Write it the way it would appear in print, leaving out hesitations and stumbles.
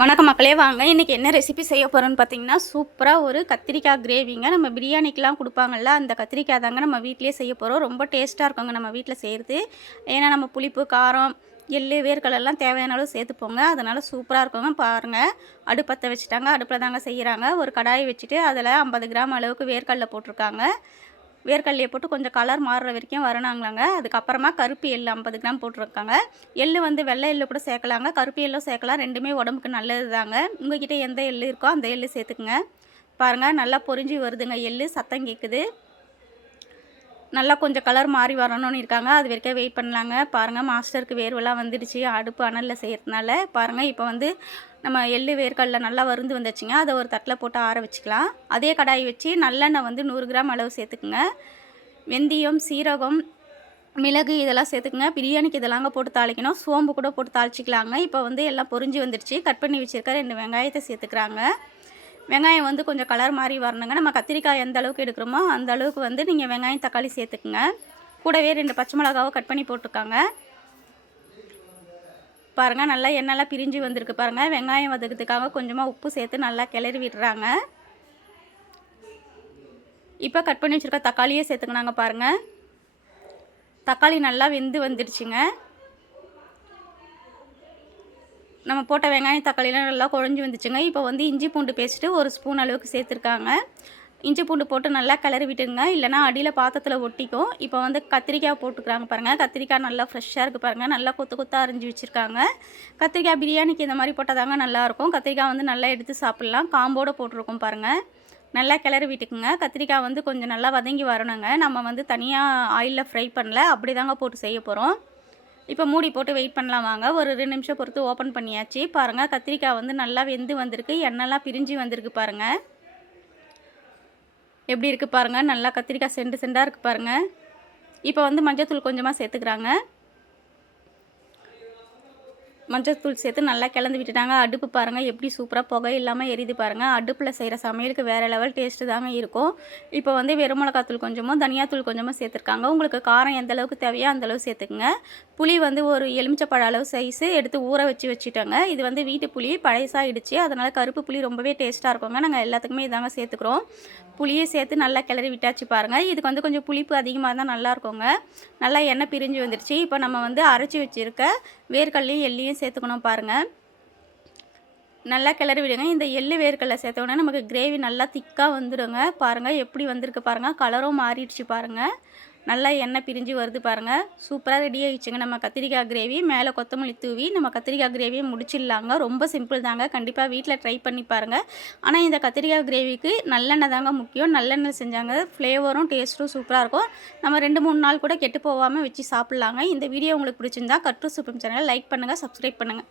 வணக்கம் மக்களே, வாங்க இன்றைக்கி என்ன ரெசிபி செய்ய போகிறோன்னு பார்த்தீங்கன்னா, சூப்பராக ஒரு கத்திரிக்காய் கிரேவிங்க. நம்ம பிரியாணிக்கெலாம் கொடுப்பாங்கள்ல, அந்த கத்திரிக்காய் தாங்க நம்ம வீட்டிலே செய்ய போகிறோம். ரொம்ப டேஸ்ட்டாக இருக்குங்க நம்ம வீட்டில் செய்கிறது. ஏன்னா நம்ம புளிப்பு, காரம், எள்ளு, வேர்க்கடலைலாம் தேவையான அளவு சேர்த்துப்போங்க. அதனால் சூப்பராக இருக்குங்க. பாருங்கள், அடுப்பத்தை வச்சுட்டாங்க. அடுப்பில் தாங்க செய்கிறாங்க. ஒரு கடாயை வச்சுட்டு அதில் 50 கிராம் அளவுக்கு வேர்க்கடலை போட்டிருக்காங்க. வேர்க்கடலையை போட்டு கொஞ்சம் கலர் மாறுற வரைக்கும் வரணுங்களாங்க. அதுக்கப்புறமா கருப்பு எள் 50 கிராம் போட்டிருக்காங்க. எள் வந்து வெள்ளை எள்ளு கூட சேர்க்கலாங்க, கருப்பு எள்ளும் சேர்க்கலாம். ரெண்டுமே உடம்புக்கு நல்லது தாங்க. உங்கள்கிட்ட எந்த எள் இருக்கோ அந்த எள் சேர்த்துக்குங்க. பாருங்கள், நல்லா பொரிஞ்சு வருதுங்க. எள் சத்தம் கேட்குது. நல்லா கொஞ்சம் கலர் மாறி வரணும்னு இருக்காங்க. அது வரைக்கும் வெயிட் பண்ணலாங்க. பாருங்கள், மாஸ்டருக்கு வேர்வெல்லாம் வந்துடுச்சு அடுப்பு அனலில் செய்கிறதுனால. பாருங்கள், இப்போ வந்து நம்ம எள்ளு வேர்க்கடலை நல்லா வருந்து வந்துச்சுங்க. அதை ஒரு தட்டில் போட்டு ஆற வச்சுக்கலாம். அதே கடாய் வச்சு நல்லெண்ணெய் வந்து 100 கிராம் அளவு சேர்த்துக்குங்க. வெந்தயம், சீரகம், மிளகு இதெல்லாம் சேர்த்துக்குங்க. பிரியாணிக்கு இதெல்லாங்க போட்டு தாளிக்கணும். சோம்பு கூட போட்டு தாளிச்சிக்கலாங்க. இப்போ வந்து எல்லாம் பொரிஞ்சு வந்துடுச்சு. கட் பண்ணி வச்சுருக்க 2 வெங்காயத்தை சேர்த்துக்கிறாங்க. வெங்காயம் வந்து கொஞ்சம் கலர் மாதிரி வரணுங்க. நம்ம கத்திரிக்காய் எந்த அளவுக்கு எடுக்கிறோமோ அந்த அளவுக்கு வந்து நீங்கள் வெங்காயம், தக்காளி சேர்த்துக்குங்க. கூடவே 2 பச்சை மிளகாவை கட் பண்ணி போட்டுருக்காங்க. பாருங்கள், நல்லா எண்ணெய்லாம் பிரிஞ்சு வந்திருக்கு பாருங்கள். வெங்காயம் வதக்கிறதுக்காக கொஞ்சமாக உப்பு சேர்த்து நல்லா கிளறி விடுறாங்க. இப்போ கட் பண்ணி வச்சுருக்க தக்காளியே சேர்த்துக்கினாங்க. பாருங்கள், தக்காளி நல்லா வெந்து வந்துடுச்சுங்க. நம்ம போட்ட வெங்காயம், தக்காளிலாம் நல்லா குழஞ்சி வந்துச்சுங்க. இப்போ வந்து இஞ்சி பூண்டு பேஸ்ட்டு 1 ஸ்பூன் அளவுக்கு சேர்த்துருக்காங்க. இஞ்சி பூண்டு போட்டு நல்லா கிளறி விட்டுருங்க, இல்லைனா அடியில் பாத்திரத்தில் ஒட்டிக்கும். இப்போ வந்து கத்திரிக்காய் போட்டுக்கிறாங்க பாருங்கள். கத்திரிக்காய் நல்லா ஃப்ரெஷ்ஷாக இருக்குது பாருங்கள். நல்லா கொத்து கொத்தாக அரிஞ்சு வச்சுருக்காங்க. கத்திரிக்காய் பிரியாணிக்கு இந்த மாதிரி போட்டால் தாங்க நல்லாயிருக்கும். கத்திரிக்காய் வந்து நல்லா எடுத்து சாப்பிட்லாம். காம்போடு போட்டிருக்கோம் பாருங்கள். நல்லா கிளறி விட்டுக்குங்க. கத்திரிக்காய் வந்து கொஞ்சம் நல்லா வதங்கி வரணுங்க. நம்ம வந்து தனியாக ஆயிலில் ஃப்ரை பண்ணல, அப்படி தாங்க போட்டு செய்ய போகிறோம். இப்போ மூடி போட்டு வெயிட் பண்ணலாம் வாங்க. ஒரு 2 நிமிஷம் பொறுத்து ஓப்பன் பண்ணியாச்சு. பாருங்கள், கத்திரிக்காய் வந்து நல்லா வெந்து வந்திருக்கு. எண்ணெய்லாம் பிரிஞ்சு வந்திருக்கு பாருங்கள். எப்படி இருக்குது பாருங்கள். நல்லா கத்திரிக்காய் செண்டு செண்டாக இருக்குது பாருங்கள். இப்போ வந்து மஞ்சள்தூள் கொஞ்சமாக சேர்த்துக்கிறாங்க. மஞ்சள்தூள் சேர்த்து நல்லா கிளந்து விட்டுட்டாங்க. அடுப்பு பாருங்கள் எப்படி சூப்பராக புகை இல்லாமல் எரியுது பாருங்கள். அடுப்பில் செய்கிற சமையலுக்கு வேறு லெவல் டேஸ்ட்டு தாங்க இருக்கும். இப்போ வந்து வெறும் மிளகாத்தூள் கொஞ்சமும், தனியாத்தூள் கொஞ்சமாக சேர்த்துருக்காங்க. உங்களுக்கு காரம் எந்த அளவுக்கு தேவையோ அந்தளவு சேர்த்துக்குங்க. புளி வந்து ஒரு எலுமிச்சப்பழ அளவு சைஸு எடுத்து ஊற வச்சுட்டோங்க. இது வந்து வீட்டு புளி பழசாகிடுச்சு, அதனால் கருப்பு புளி ரொம்பவே டேஸ்ட்டாக இருக்குங்க. நாங்கள் எல்லாத்துக்குமே இதாங்க சேர்த்துக்கிறோம். புளியை சேர்த்து நல்லா கிளறி விட்டாச்சு பாருங்கள். இதுக்கு வந்து கொஞ்சம் புளிப்பு அதிகமாக தான் நல்லாயிருக்குங்க. நல்லா எண்ணெய் பிரிஞ்சு வந்துடுச்சு. இப்போ நம்ம வந்து அரைச்சி வச்சுருக்க வேர்க்கடலையும் எள்ளையும் சேர்த்துக்கணும் பாருங்கள். நல்லா கிளறி விடுங்க. இந்த எள்ளு வேர்க்கடலை சேர்த்த உடனே நமக்கு கிரேவி நல்லா திக்காக வந்துடுங்க. பாருங்கள் எப்படி வந்திருக்கு பாருங்கள். கலரும் மாறிடுச்சு பாருங்கள். நல்லா எண்ணெய் பிரிஞ்சு வருது பாருங்கள். சூப்பராக ரெடி ஆகிடுச்சுங்க நம்ம கத்திரிக்காய் கிரேவி. மேலே கொத்தமல்லி தூவி நம்ம கத்திரிக்காய் கிரேவியை முடிச்சிடலாங்க. ரொம்ப சிம்பிள் தாங்க. கண்டிப்பாக வீட்டில் ட்ரை பண்ணி பாருங்கள். ஆனால் இந்த கத்திரிக்காய் கிரேவிக்கு நல்லெண்ணெய் தாங்க முக்கியம். நல்லெண்ணெய் செஞ்சாங்க ஃப்ளேவரும் டேஸ்ட்டும் சூப்பராக இருக்கும். நம்ம 2-3 நாள் கூட கெட்டு போகாமல் வச்சு சாப்பிட்லாங்க. இந்த வீடியோ உங்களுக்கு பிடிச்சிருந்தா கற்று சூப்பர் சேனலை லைக் பண்ணுங்கள், சப்ஸ்கிரைப் பண்ணுங்கள்.